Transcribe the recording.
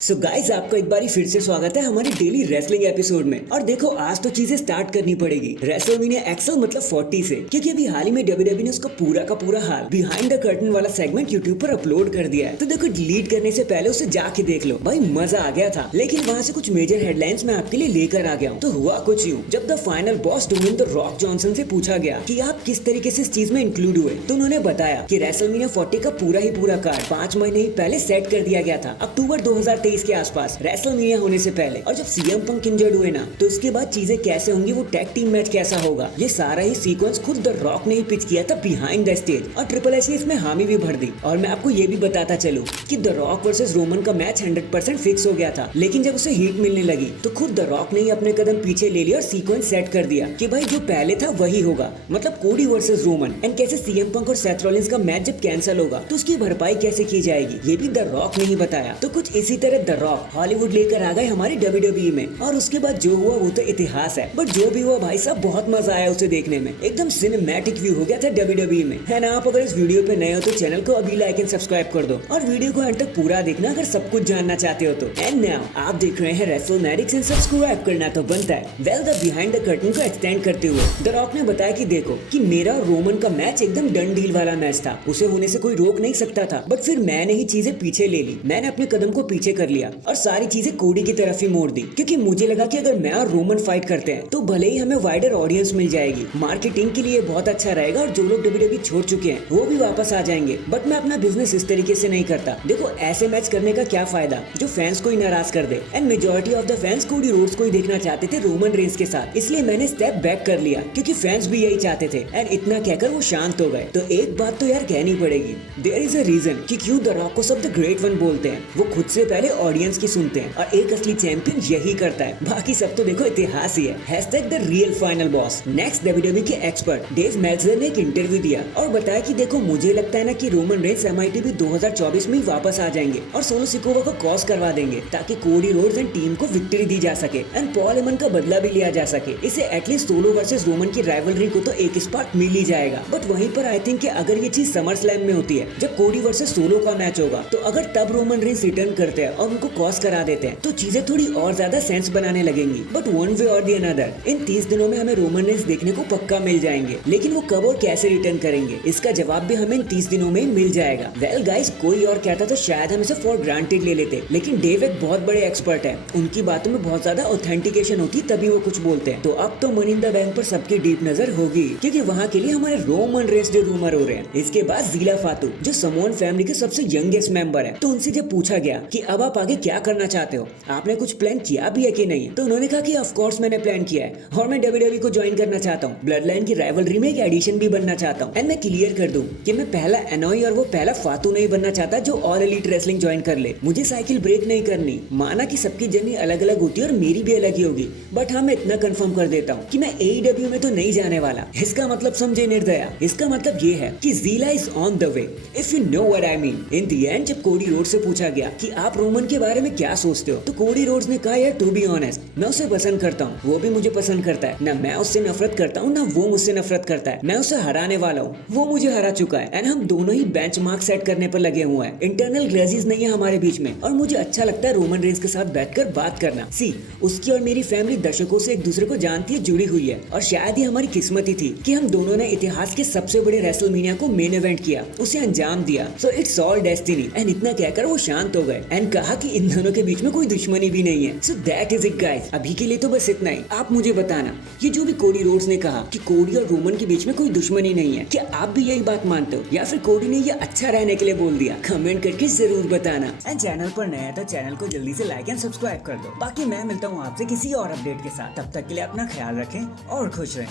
So guys आपका एक बारी फिर से स्वागत है हमारी डेली रेसलिंग एपिसोड में। और देखो आज तो चीजें स्टार्ट करनी पड़ेगी रेसलमेनिया एक्सल मतलब 40 से, क्योंकि अभी हाल ही में डब्ल्यूडब्ल्यूई ने उसका पूरा का पूरा हाल बिहाइंड द कर्टन वाला सेगमेंट यूट्यूब पर अपलोड कर दिया है। तो देखो डिलीट करने से पहले उसे जाके देख लो, भाई मजा आ गया था। लेकिन वहाँ से कुछ मेजर हेडलाइंस मैं आपके लिए लेकर आ गया हूँ। तो हुआ कुछ यूँ, जब द फाइनल बॉस डोमिन द रॉक जॉनसन से पूछा गया कि आप किस तरीके से इस चीज में इंक्लूड हुए, तो उन्होंने बताया कि रेसलमेनिया 40 का पूरा ही पूरा कार्ड 5 महीने ही पहले सेट कर दिया गया था, अक्टूबर 2023 के आसपास रेसलमेनिया होने से पहले। और जब सीएम पंक इंजर्ड हुए ना, तो उसके बाद चीजें कैसे होंगी, वो टैग टीम मैच कैसा होगा, ये सारा ही सीक्वेंस खुद द रॉक ने ही पिच किया था बिहाइंड द स्टेज। और ट्रिपल एच ने इसमें हामी भी भर दी। और मैं आपको ये भी बताता चलूं कि द रॉक वर्सेस रोमन का मैच 100% फिक्स हो गया था, लेकिन जब उसे हीट मिलने लगी तो खुद द रॉक ने ही अपने कदम पीछे ले लिया और सीक्वेंस सेट कर दिया कि भाई जो पहले था वही होगा, मतलब कोडी वर्सेस रोमन। एंड कैसे सीएम पंक और सेथ रॉलिंस का मैच जब कैंसिल होगा तो उसकी भरपाई कैसे की जाएगी, ये भी द रॉक ने ही बताया। तो कुछ इसी तरह द रॉक हॉलीवुड लेकर आ गए हमारी डब्ल्यूडब्ल्यूई में। और उसके बाद जो हुआ वो तो इतिहास है, बट जो भी हुआ भाई साहब बहुत मजा आया उसे देखने में। एकदम सिनेमैटिक व्यू हो गया था डब्ल्यूडब्ल्यूई में, है ना। आप अगर इस वीडियो पे नए हो तो चैनल को अभी लाइक एंड सब्सक्राइब कर दो और वीडियो को एंड तक पूरा देखना अगर सब कुछ जानना चाहते हो तो। एंड नाउ आप देख रहे हैं रेसलमैटिक्स एंड सब्सक्राइब करना तो बनता है। Well the behind the curtain को एक्सटेंड करते हुए द रॉक ने बताया कि देखो कि मेरा और रोमन का मैच एकदम डन डील वाला मैच था, उसे होने से कोई रोक नहीं सकता था, बट फिर मैंने ही चीजें पीछे ले ली, मैंने अपने कदम को पीछे कर लिया और सारी चीजें कोडी की तरफ ही मोड़ दी, क्योंकि मुझे लगा कि अगर मैं और रोमन फाइट करते हैं तो भले ही हमें वाइडर ऑडियंस मिल जाएगी, मार्केटिंग के लिए बहुत अच्छा रहेगा और जो लोग डब्ल्यूडब्ल्यूई छोड़ चुके हैं वो भी वापस आ जाएंगे। बट मैं अपना बिजनेस इस तरीके से नहीं करता। देखो ऐसे मैच करने का क्या फायदा जो फैंस को ही नाराज कर दे। And majority of the fans Cody Rhodes को ही देखना चाहते थे रोमन रेंस के साथ, इसलिए मैंने स्टेप बैक कर लिया क्योंकि फैंस भी यही चाहते थे। एंड इतना कहकर वो शांत हो गए। तो एक बात तो यार कहनी पड़ेगी, देयर इज अ रीजन कि क्यों द रॉक को सब द ग्रेट वन बोलते हैं। वो खुद से पहले ऑडियंस की सुनते हैं और एक असली चैंपियन यही करता है, बाकी सब तो देखो इतिहास ही है। Hashtag the real final boss. Next WWE के एक्सपर्ट डेव मेल्जर ने एक इंटरव्यू दिया और बताया कि देखो मुझे लगता है ना कि रोमन रेंस एमआईटी भी 2024 में ही वापस आ जाएंगे और सोलो सिकोवा को क्रॉस करवा देंगे ताकि कोडी रोड्स एंड टीम को विक्ट्री दी जा सके एंड पॉल हेमन का बदला भी लिया जा सके। इसे एटलीस्ट सोलो वर्सेस रोमन की राइवलरी को तो एक स्पॉट मिल ही जाएगा। बट वहीं पर आई थिंक कि अगर ये चीज समर स्लैम में होती है जब कोडी वर्सेस सोलो का मैच होगा, तो अगर तब रोमन रेंस रिटर्न करते हैं और उनको क्रॉस करा देते हैं तो चीजें थोड़ी और ज्यादा सेंस बनाने लगेंगी। बट वन वे और दी अनदर इन 30 दिनों में हमें रोमन रेंस देखने को पक्का मिल जाएंगे, लेकिन वो कब और कैसे रिटर्न करेंगे इसका जवाब भी हमें इन 30 दिनों में मिल जाएगा। वेल गाइस, कोई और कहता तो शायद हम इसे फॉर ग्रांटेड ले लेते, लेकिन डेव एक बहुत बड़े एक्सपर्ट है, उनकी बातों में बहुत ज्यादा ऑथेंटिकेशन होती तभी वो कुछ बोलते हैं। तो अब तो मनी इन द बैंक पर सबकी डीप नजर होगी, क्योंकि वहाँ के लिए हमारे रोमन रेंस जो रूमर हो रहे हैं। इसके बाद ज़ीला फातू जो समोन फैमिली के सबसे यंगेस्ट मेंबर है, तो उनसे जब पूछा गया कि अब आप आगे क्या करना चाहते हो, आपने कुछ प्लान किया भी है कि नहीं, तो उन्होंने कहा कि ऑफ कोर्स मैंने प्लान किया है और मैं डब्ल्यूडब्ल्यूई को ज्वाइन करना चाहता हूँ। ब्लड लाइन की राइवलरी में एक एडिशन भी बनना चाहता हूँ। एंड मैं क्लियर कर दूं कि मैं पहला एनोई और वो पहला फातू नहीं बनना चाहता जो ऑल एलीट रेसलिंग ज्वाइन कर ले। मुझे साइकिल ब्रेक नहीं करनी। माना कि सबकी जर्नी अलग अलग होती है और मेरी भी अलग ही होगी, बट हाँ मैं इतना कंफर्म कर देता हूँ कि मैं AEW में तो नहीं जाने वाला। इसका मतलब समझे निर्दया, इसका मतलब ये है कि Zilla is on the way, if you know what I mean. In the end जब कोडी रोड्स से पूछा गया कि आप रोमन के बारे में क्या सोचते हो, तो कोडी रोड्स ने कहा यार टू बी ऑनेस्ट, मैं उसे पसंद करता हूँ, वो भी मुझे पसंद करता है। ना मैं उससे नफरत करता हूँ ना वो मुझसे नफरत करता है। मैं उसे हराने वाला हूँ, वो मुझे हरा चुका है। एंड हम दोनों ही बेंचमार्क सेट करने पर लगे हुए हैं। इंटरनल ग्रजेस नहीं है हमारे बीच में और मुझे अच्छा लगता है रोमन रेंस के साथ बैठकर बात करना। सी उसकी और मेरी फैमिली दशकों से एक दूसरे को जानती है, जुड़ी हुई है, और शायद ही हमारी किस्मत ही थी कि हम दोनों ने इतिहास के सबसे बड़े रेसलमेनिया को मेन इवेंट किया, उसे अंजाम दिया। So it's all destiny. And इतना कहकर वो शांत हो गए एंड कहा कि इन दोनों के बीच में कोई दुश्मनी भी नहीं है। So that is it guys. अभी के लिए तो बस इतना ही। आप मुझे बताना ये जो भी कोडी रोड्स ने कहा कि कोडी और रोमन के बीच में कोई दुश्मनी नहीं है, क्या आप भी यही बात मानते हो या फिर कोडी ने ये अच्छा रहने के लिए बोल दिया? कमेंट करके जरूर बताना। एंड चैनल पर नया है तो चैनल को जल्दी से लाइक एंड सब्सक्राइब कर दो। बाकी मैं मिलता हूँ आपसे किसी और अपडेट के साथ। तब तक के लिए अपना ख्याल रखें और खुश रहें।